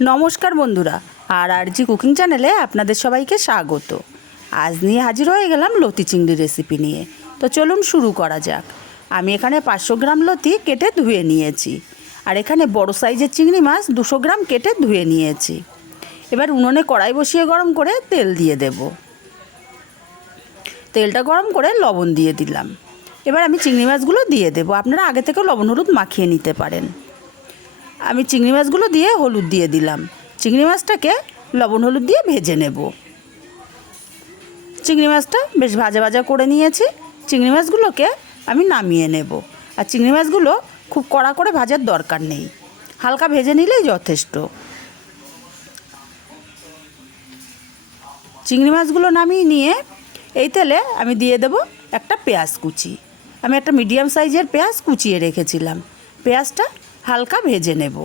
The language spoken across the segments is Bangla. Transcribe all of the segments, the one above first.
नमस्कार बंधुरा RRG कुकिंग चैनेले आपनादेर सबाइके स्वागत। आज निये हाजिर हये गेलाम लति चिंगड़ी रेसिपि निये। तो चलुन शुरू करा जाक। आमी एखाने 500 ग्राम लति केटे धुए नियेछि और एखाने बड़ो साइजेर चिंगड़ी माछ 200 ग्राम केटे धुए नियेछि। एबार उनुने कड़ाई बसिए गरम करे तेल दिए देब। तेलटा गरम करे लवण दिए दिलाम। एबार आमी चिंगड़ी माछगुलो दिए देब। आपनारा आगे थेके लवण हलुद माखिए निते पारेन। आमी चिंगड़ी माछगुलो दिए हलुद दिए दिलाम। चिंगड़ी माछटाके लवण हलुद दिए भेजे नेब। चिंगड़ी माछटा बेश भाजा भाजा करे नियेछि। चिंगड़ी माछगुलोके आमी नामिए नेब। और चिंगड़ी माछगुलो खूब कड़ा करे भाजार दरकार नेই, हालका भेजे निलेই যথেষ্ট। चिंगड़ी माछगुलो नामिয়ে নিয়ে এই তেলে আমি দিয়ে দেব একটা পেঁয়াজ কুচি। আমি একটা মিডিয়াম সাইজের পেঁয়াজ কুচিয়ে রেখেছিলাম। পেঁয়াজটা হালকা ভেজে নেব।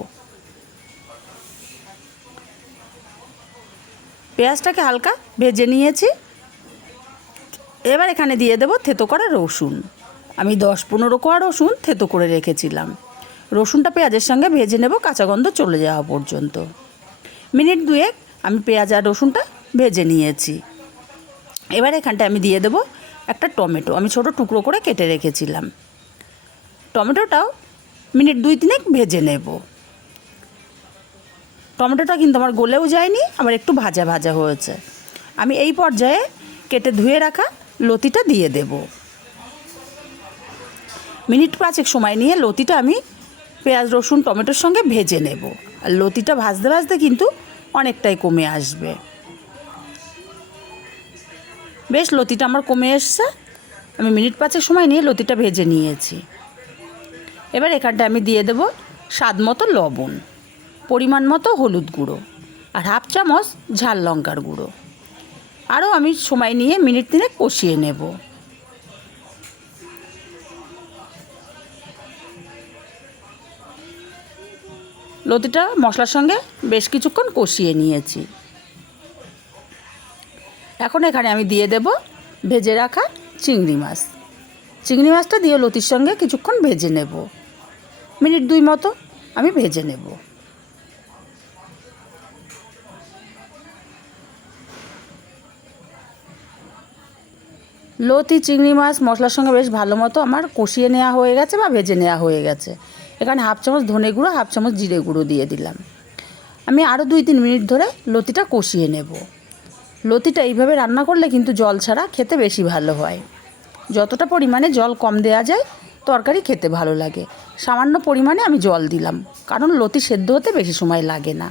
পেঁয়াজটাকে হালকা ভেজে নিয়েছি। এবার এখানে দিয়ে দেব থেতো করা রসুন। আমি 10-15 কোয়া রসুন থেতো করে রেখেছিলাম। রসুনটা পেঁয়াজের সঙ্গে ভেজে নেব কাঁচা গন্ধ চলে যাওয়া পর্যন্ত। মিনিট দুয়েক আমি পেঁয়াজ আর রসুনটা ভেজে নিয়েছি। এবার এখানটা আমি দিয়ে দেব একটা টমেটো। আমি ছোট টুকরো করে কেটে রেখেছিলাম। টমেটোটাও মিনিট 2-3 ভেজে নেব। টমেটোটা কিন্তু আমার গলেও যায়নি, আবার একটু ভাজা ভাজা হয়েছে। আমি এই পর্যায়ে কেটে ধুয়ে রাখা লতিটা দিয়ে দেব। মিনিট 5 সময় নিয়ে লতিটা আমি পেঁয়াজ রসুন টমেটোর সঙ্গে ভেজে নেব। আর লতিটা ভাজতে ভাজতে কিন্তু অনেকটাই কমে আসবে। বেশ লতিটা আমার কমে এসছে। আমি মিনিট 5 সময় নিয়ে লতিটা ভেজে নিয়েছি। এবার এখানটা আমি দিয়ে দেব স্বাদ মতো লবণ, পরিমাণ মতো হলুদ গুঁড়ো আর হাফ চামচ ঝাল লঙ্কার গুঁড়ো। আরও আমি সময় নিয়ে মিনিট 3 কষিয়ে নেব। লতিটা মশলার সঙ্গে বেশ কিছুক্ষণ কষিয়ে নিয়েছি। এখন এখানে আমি দিয়ে দেব ভেজে রাখা চিংড়ি মাছ। চিংড়ি মাছটা দিয়ে লতির সঙ্গে কিছুক্ষণ ভেজে নেব। মিনিট 2 মতো আমি ভেজে নেব। লতি চিংড়ি মাছ মশলার সঙ্গে বেশ ভালো মতো আমার কষিয়ে নেওয়া হয়ে গেছে বা ভেজে নেওয়া হয়ে গেছে। এখানে হাফ চামচ ধনে গুঁড়ো হাফ চামচ জিরে গুঁড়ো দিয়ে দিলাম। আমি আরও 2-3 মিনিট ধরে লতিটা কষিয়ে নেব। লতিটা এইভাবে রান্না করলে কিন্তু জল ছাড়া খেতে বেশি ভালো হয়। যতটা পরিমাণে জল কম দেওয়া যায় তরকারি খেতে ভালো লাগে। সামান্য পরিমাণে আমি জল দিলাম, কারণ লতি সেদ্ধ হতে বেশি সময় লাগে না।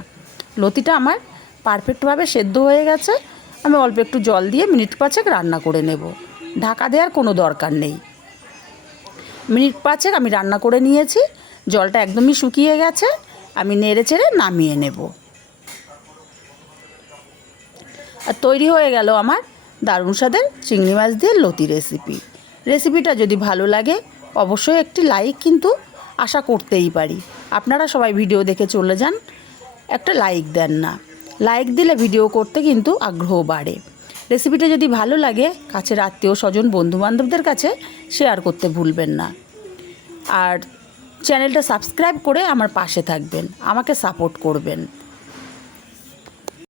লতিটা আমার পারফেক্টভাবে সেদ্ধ হয়ে গেছে। আমি অল্প একটু জল দিয়ে মিনিট 5 রান্না করে নেব। ঢাকা দেওয়ার কোনো দরকার নেই। মিনিট 5 আমি রান্না করে নিয়েছি। জলটা একদমই শুকিয়ে গেছে। আমি নেড়ে চেড়ে নামিয়ে নেব। আর তৈরি হয়ে গেল আমার দারুণ স্বাদের চিংড়ি মাছ দিয়ে লতি রেসিপি। রেসিপিটা যদি ভালো লাগে অবশ্যই একটি লাইক কিন্তু আশা করতেই পারি। আপনারা সবাই ভিডিও দেখে চলে যান, একটা লাইক দেন না। লাইক দিলে ভিডিও করতে কিন্তু আগ্রহ বাড়ে। রেসিপিটা যদি ভালো লাগে কাছের আত্মীয় স্বজন বন্ধুবান্ধবদের কাছে শেয়ার করতে ভুলবেন না। আর চ্যানেলটা সাবস্ক্রাইব করে আমার পাশে থাকবেন, আমাকে সাপোর্ট করবেন।